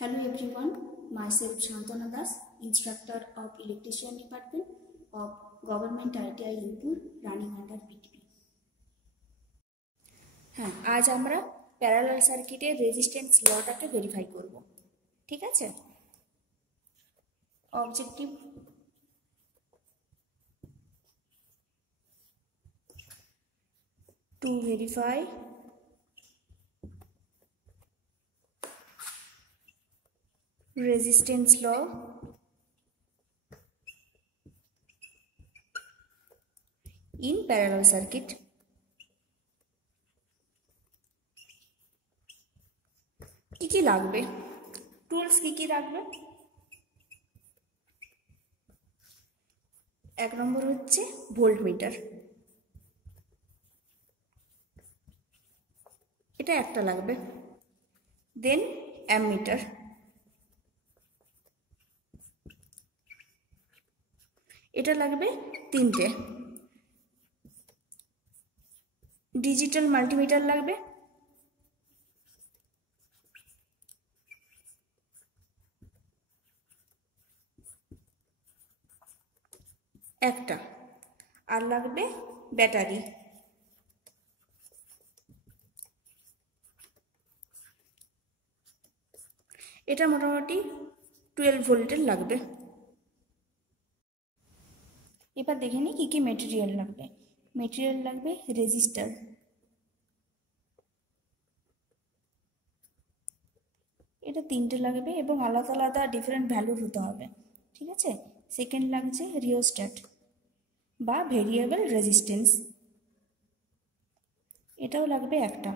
Hello everyone, myself Shantana Das, instructor of Electrician Department of Government ITI Inpur, running under PTP. হ্যাঁ, আজ আমরা parallel সার্কিটের resistance লটাকে verify করব। ঠিক আছে? Objective to verify resistance law in parallel circuit. কি লাগবে? টুলস কি লাগবে? এক নম্বর হচ্ছে ভোল্টমিটার, এটা একটা লাগবে। দেন অ্যামমিটার, এটা লাগবে তিনটে। ডিজিটাল মাল্টিমিটার লাগবে, একটা। আর লাগবে ব্যাটারি, এটা মোটামুটি 12 ভোল্টের লাগবে। এবার দেখে নিই কি মেটেরিয়াল লাগবে। মেটেরিয়াল লাগবে রেজিস্টার, এটা তিনটে লাগবে এবং আলাদা আলাদা ডিফারেন্ট ভ্যালুর হতে হবে। ঠিক আছে? সেকেন্ড লাগছে রিওস্ট্যাট বা ভেরিয়েবল রেজিস্ট্যান্স, এটাও লাগবে একটা।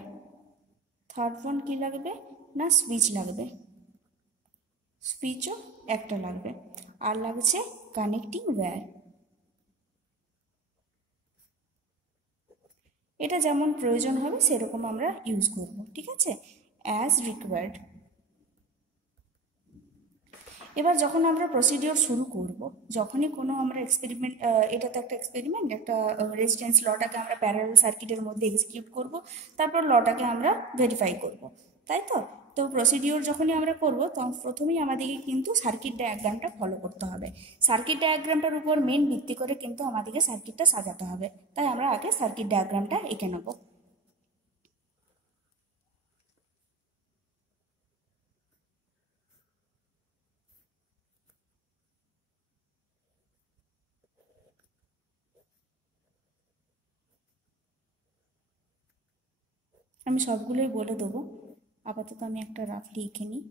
থার্ড ওয়ান কি লাগবে না সুইচ লাগবে, সুইচও একটা লাগবে। আর লাগছে কানেক্টিং ওয়্যার, এটা যেমন প্রয়োজন হবে সেরকম আমরা ইউজ করব। ঠিক আছে? As required. এবার যখন আমরা প্রসিডিওর শুরু করব, যখনই কোনো আমরা এক্সপেরিমেন্ট, এটা তো একটা এক্সপেরিমেন্ট, একটা রেজিস্ট্যান্স লটাকে আমরা প্যারালাল সার্কিটের মধ্যে এক্সিকিউট করব, তারপর লটাকে আমরা ভেরিফাই করব, তাই তো? তো প্রসিডিওর যখনই আমরা করব তখন প্রথমেই আমাদেরকে কিন্তু সার্কিট ডায়াগ্রামটা ফলো করতে হবে। সার্কিট ডায়াগ্রামটার উপর মেন ভিত্তি করে কিন্তু আমাদেরকে সার্কিটটা সাজাতে হবে, তাই আমরা আগে সার্কিট ডায়াগ্রামটা এঁকে নেব। আমি সবগুলোই বলে দেবো, আপাতত আমি একটা রাফলি এঁকে নিই।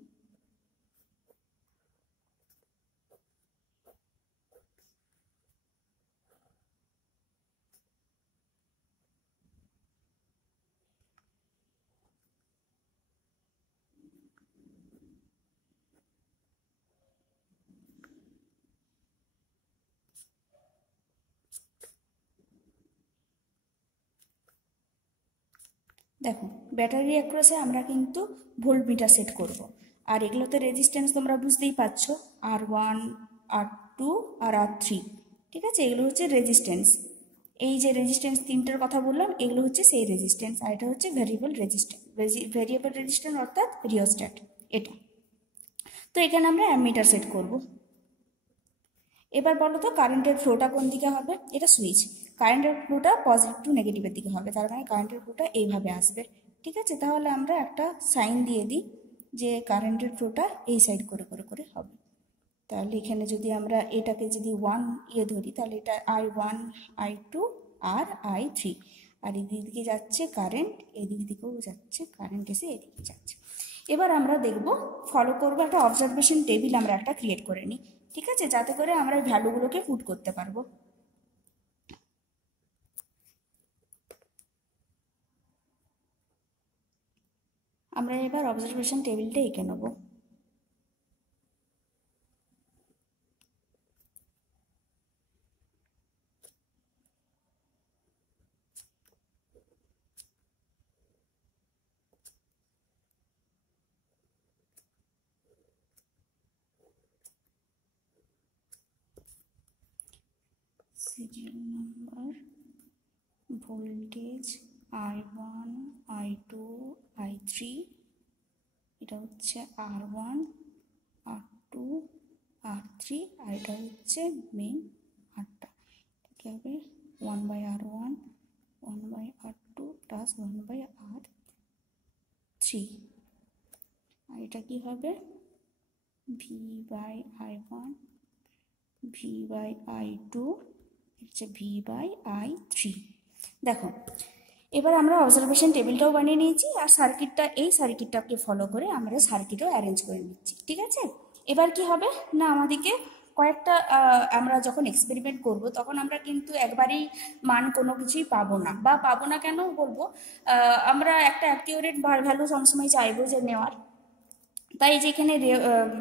দেখো, ব্যাটারি অ্যাক্রসে আমরা কিন্তু ভোল্টমিটার সেট করব। আর এগুলোতে রেজিস্ট্যান্স তোমরা বুঝতেই পারছো, R1, R2 আর R3। ঠিক আছে? এগুলো হচ্ছে রেজিস্ট্যান্স। এই যে রেজিস্ট্যান্স তিনটার কথা বললাম, এগুলো হচ্ছে সেই রেজিস্ট্যান্স। আর এটা হচ্ছে ভ্যারিয়েবল রেজিস্ট্যান্স। ভ্যারিয়েবল রেজিস্ট্যান্স অর্থাৎ রিওস্ট্যাট, এটা। তো এখানে আমরা অ্যামমিটার সেট করব। এবার বলো তো কারেন্টের ফ্লোটা কোন দিকে হবে? এটা সুইচ, কারেন্টের ফ্লোটা পজিটিভ টু নেগেটিভের দিকে হবে, তার মানে কারেন্টের ফ্লোটা এইভাবে আসবে। ঠিক আছে? তাহলে আমরা একটা সাইন দিয়ে দিই যে কারেন্টের ফ্লোটা এই সাইড করে করে করে হবে। তাহলে এখানে যদি আমরা এটাকে যদি 1 ধরি, তাহলে এটা I1, I2 আর I3। আর এদিকে যাচ্ছে কারেন্ট, এদিক দিকেও যাচ্ছে কারেন্ট, এসে এদিকে যাচ্ছে। এবার আমরা দেখব, ফলো করবো, একটা অবজারভেশন টেবিল আমরা একটা ক্রিয়েট করে নিই। ঠিক আছে? যাতে করে আমরা ভ্যালুগুলোকে পুট করতে পারবো। আমরা এবার অবজারভেশন টেবিলটা এঁকে নেব। Serial number, voltage I1, I2, I3, এটা হচ্ছে R1, R2, R3, আর এটা হচ্ছে মেন আরটা। কী হবে 1/R1, 1/R2 প্লাস 1/R3। আর এটা কি হবে V/I1, V/I2, হচ্ছে V/I3। দেখো এবার আমরা অবজারভেশন টেবিলটাও বানিয়ে নিয়েছি, আর এই সার্কিটটাকে ফলো করে আমরা সার্কিটও অ্যারেঞ্জ করে নিচ্ছি। ঠিক আছে, এবার কি হবে না আমাদেরকে কয়েকটা আমরা যখন এক্সপেরিমেন্ট করব তখন আমরা কিন্তু একবারেই মান কোনো কিছুই পাবো না, বা পাবো না কেন বলবো, আমরা একটা অ্যাকিউরেট ভ্যালু সবসময় চাইবো যে নেওয়ার। তাই যেখানে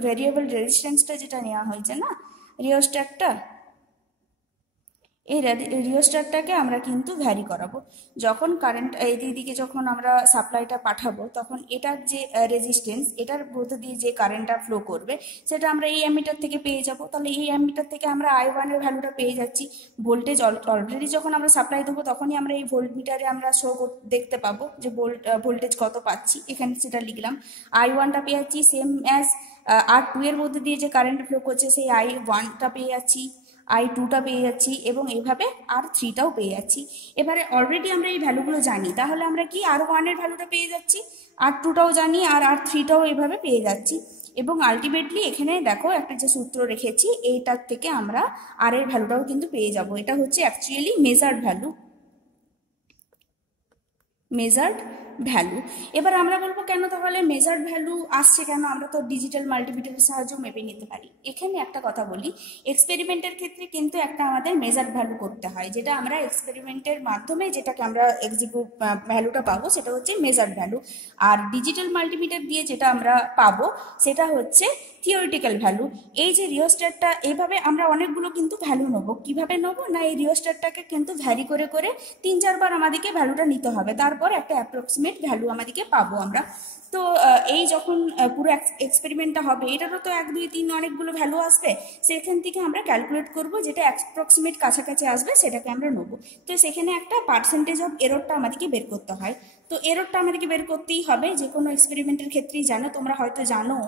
ভেরিয়েবল রেজিস্ট্যান্সটা যেটা নেওয়া হয়েছে না, রিওস্ট্যাটটা, এই রিওস্ট্যাটটাকে আমরা কিন্তু ভ্যারি করাবো। যখন কারেন্ট এইদিকে যখন আমরা সাপ্লাইটা পাঠাবো তখন এটার যে রেজিস্ট্যান্স, এটার মধ্যে দিয়ে যে কারেন্টটা ফ্লো করবে সেটা আমরা এই অ্যামিটার থেকে পেয়ে যাব। তাহলে এই অ্যামিটার থেকে আমরা I1 এর ভ্যালুটা পেয়ে যাচ্ছি। ভোল্টেজ অলরেডি যখন আমরা সাপ্লাই দেবো তখনই আমরা এই ভোল্ট মিটারে আমরা দেখতে পাবো যে ভোল্টেজ কত পাচ্ছি। এখানে সেটা লিখলাম, I1টা পেয়ে যাচ্ছি সেম অ্যাজ R2 এর মধ্যে দিয়ে যে কারেন্ট ফ্লো করছে সেই I1টা পেয়ে যাচ্ছি, I2টা পেয়ে যাচ্ছি, এবং এইভাবে R3টাও পেয়ে যাচ্ছি। এবারে অলরেডি আমরা এই ভ্যালুগুলো জানি, তাহলে আমরা কি R1 এর ভ্যালুটা পেয়ে যাচ্ছি, R2টাও জানি, আর R3টাও এইভাবে পেয়ে যাচ্ছি। এবং আলটিমেটলি এখানে দেখো একটা যে সূত্র রেখেছি এইটার থেকে আমরা আর এর ভ্যালুটাও কিন্তু পেয়ে যাব। এটা হচ্ছে অ্যাকচুয়ালি মেজার্ড ভ্যালু। এবার আমরা বলবো কেন তাহলে মেজার্ড ভ্যালু আসছে কেন, আমরা তো ডিজিটাল মাল্টিমিটারের সাহায্যে মেপে নিতে পারি। এখানে একটা কথা বলি, এক্সপেরিমেন্টের ক্ষেত্রে কিন্তু একটা আমাদের মেজার্ড ভ্যালু করতে হয়, যেটা আমরা এক্সপেরিমেন্টের মাধ্যমে যেটাকে আমরা এক্সিকিউট ভ্যালুটা পাবো সেটা হচ্ছে মেজার্ড ভ্যালু। আর ডিজিটাল মাল্টিমিটার দিয়ে যেটা আমরা পাবো সেটা হচ্ছে থিওরিটিক্যাল ভ্যালু। এই যে রিওস্ট্যাটটা, এইভাবে আমরা অনেকগুলো কিন্তু ভ্যালু নেবো। কিভাবে নেবো না, এই রিওস্ট্যাটটাকে কিন্তু ভ্যারি করে করে 3-4 বার আমাদেরকে ভ্যালুটা নিতে হবে, তারপর একটা অ্যাপ্রক্সিমেট ভ্যালু আমাদেরকে পাবো আমরা। তো এই যখন পুরো এক্সপেরিমেন্টটা হবে এটারও তো 1, 2, 3 অনেকগুলো ভ্যালু আসবে, সেখান থেকে আমরা ক্যালকুলেট করব যেটা অ্যাপ্রক্সিমেট কাছাকাছি আসবে সেটাকে আমরা নেবো। তো সেখানে একটা পার্সেন্টেজ অফ এররটা আমাদেরকে বের করতে হয়। তো এররটা আমাদেরকে বের করতেই হবে, যে কোনো এক্সপেরিমেন্টের ক্ষেত্রেই জানো, তোমরা হয়তো জানো।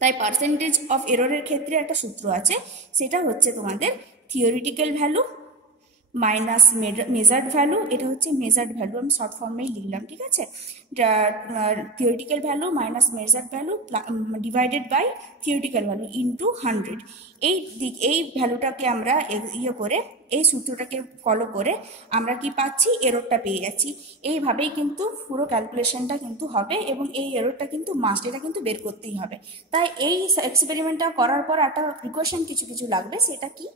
তাই পার্সেন্টেজ অফ এররের ক্ষেত্রে একটা সূত্র আছে, সেটা হচ্ছে তোমাদের theoretical value minus measured value. এটা হচ্ছে মেজার্ড ভ্যালু, আমি শর্ট ফর্মেই লিখলাম। ঠিক আছে, theoretical value minus measured value divided by theoretical value into 100। এই ভ্যালুটাকে আমরা করে এই সূত্রটাকে ফলো করে আমরা কি পাচ্ছি, এররটা পেয়ে যাচ্ছি। এইভাবেই কিন্তু পুরো ক্যালকুলেশনটা কিন্তু হবে, এবং এই এররটা কিন্তু মাস্ট, এটা কিন্তু বের করতেই হবে। তাই এই এক্সপেরিমেন্টটা করার পর একটা প্রিকশন কিছু লাগবে, সেটা কি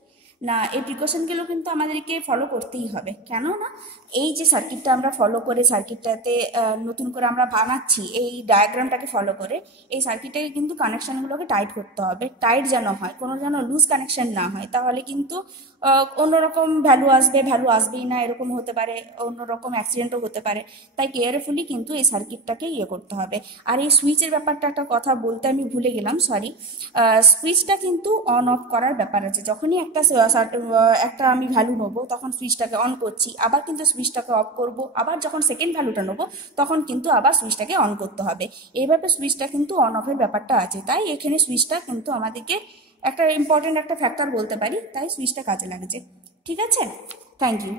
না, এই প্রিকশনগুলো কিন্তু আমাদেরকে ফলো করতেই হবে। কেন না, এই যে সার্কিটটা আমরা ফলো করে সার্কিটটাতে নতুন করে আমরা বানাচ্ছি, এই ডায়াগ্রামটাকে ফলো করে এই সার্কিটটাকে কিন্তু কানেকশনগুলোকে টাইট করতে হবে। টাইট যেন হয়, কোনো যেন লুজ কানেকশন না হয়, তাহলে কিন্তু অন্যরকম ভ্যালু আসবেই না, এরকম হতে পারে, অন্যরকম অ্যাক্সিডেন্টও হতে পারে। তাই কেয়ারফুলি কিন্তু এই সার্কিটটাকে করতে হবে। আর এই সুইচের ব্যাপারটা একটা কথা বলতে আমি ভুলে গেলাম, সরি। সুইচটা কিন্তু অন অফ করার ব্যাপার আছে। যখনই একটা আমি ভ্যালু নেবো তখন সুইচটাকে অন করছি, আবার কিন্তু সুইচটাকে অফ করব, আবার যখন সেকেন্ড ভ্যালুটা নেবো তখন কিন্তু আবার সুইচটাকে অন করতে হবে। এইভাবে সুইচটা কিন্তু অন অফের ব্যাপারটা আছে। তাই এখানে সুইচটা কিন্তু আমাদেরকে একটা ইম্পর্টেন্ট একটা ফ্যাক্টর বলতে পারি, তাই সুইচটা কাজে লাগছে। ঠিক আছে, থ্যাংক ইউ।